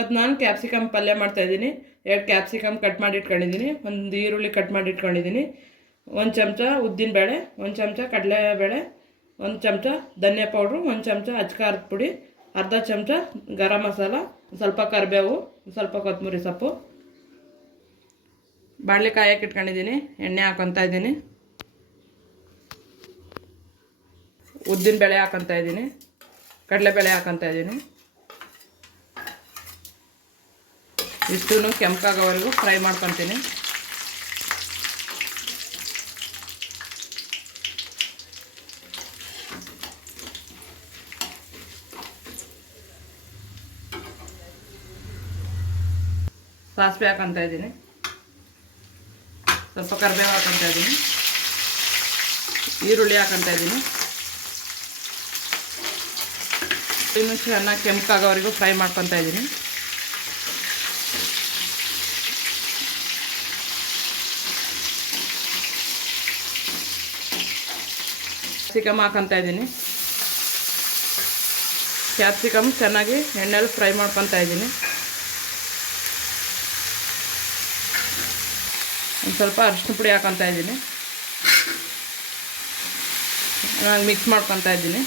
ಇವತ್ತು ನಾನು ಕ್ಯಾಪ್ಸಿಕಮ್ ಪಲ್ಯ ಮಾಡ್ತಾಯಿದ್ದೀನಿ. 2 ಕ್ಯಾಪ್ಸಿಕಮ್ ಕಟ್ ಮಾಡಿ ಇಟ್ಕೊಂಡಿದ್ದೀನಿ, ಒಂದು ಈರುಳ್ಳಿ ಕಟ್ ಮಾಡಿ ಇಟ್ಕೊಂಡಿದ್ದೀನಿ, 1 ಚಮಚ ಉದ್ದಿನಬೇಳೆ, 1 ಚಮಚ ಕಡಲೆಬೇಳೆ, 1 ಚಮಚ ಧನಿಯಾ ಪೌಡ್ರು, 1 ಚಮಚ ಅಚ್ಕಾರದ ಪುಡಿ, ಅರ್ಧ ಚಮಚ ಗರಂ ಮಸಾಲ, ಸ್ವಲ್ಪ ಕರಿಬೇವು, ಸ್ವಲ್ಪ ಕೊತ್ತಂಬರಿ ಸೊಪ್ಪು. ಬಾಣಲೆ ಕಾಯಕ್ಕೆ ಇಟ್ಕೊಂಡಿದ್ದೀನಿ, ಎಣ್ಣೆ ಹಾಕೊತಾ ಇದ್ದೀನಿ, ಉದ್ದಿನಬೇಳೆ ಹಾಕೊತಾ ಇದ್ದೀನಿ, ಕಡಲೆಬೇಳೆ ಹಾಕೊತಾ ಇದ್ದೀನಿ. ಇಷ್ಟೂ ಕೆಂಪಾಗೋವರೆಗೂ ಫ್ರೈ ಮಾಡ್ಕೊತೀನಿ. ಸಾಸಿವೆ ಹಾಕೊತಾ ಇದ್ದೀನಿ, ಸ್ವಲ್ಪ ಕರಿಬೇವು ಹಾಕೊತಾ ಇದ್ದೀನಿ, ಈರುಳ್ಳಿ ಹಾಕೊತಾ ಇದ್ದೀನಿ. ಇನ್ನು ಚೆನ್ನಾಗಿ ಕೆಂಪಾಗೋವರೆಗೂ ಫ್ರೈ ಮಾಡ್ಕೊತಾ ಇದ್ದೀನಿ. ಕ್ಯಾಪ್ಸಿಕಮ್ ಹಾಕೊತಾ ಇದ್ದೀನಿ. ಕ್ಯಾಪ್ಸಿಕಮ್ ಚೆನ್ನಾಗಿ ಎಣ್ಣೆಯಲ್ಲಿ ಫ್ರೈ ಮಾಡ್ಕೊತಾ ಇದ್ದೀನಿ. ಒಂದು ಸ್ವಲ್ಪ ಅರಿಶಿನ ಪುಡಿ ಹಾಕೊತಾ ಇದ್ದೀನಿ, ಮಿಕ್ಸ್ ಮಾಡ್ಕೊತಾ ಇದ್ದೀನಿ.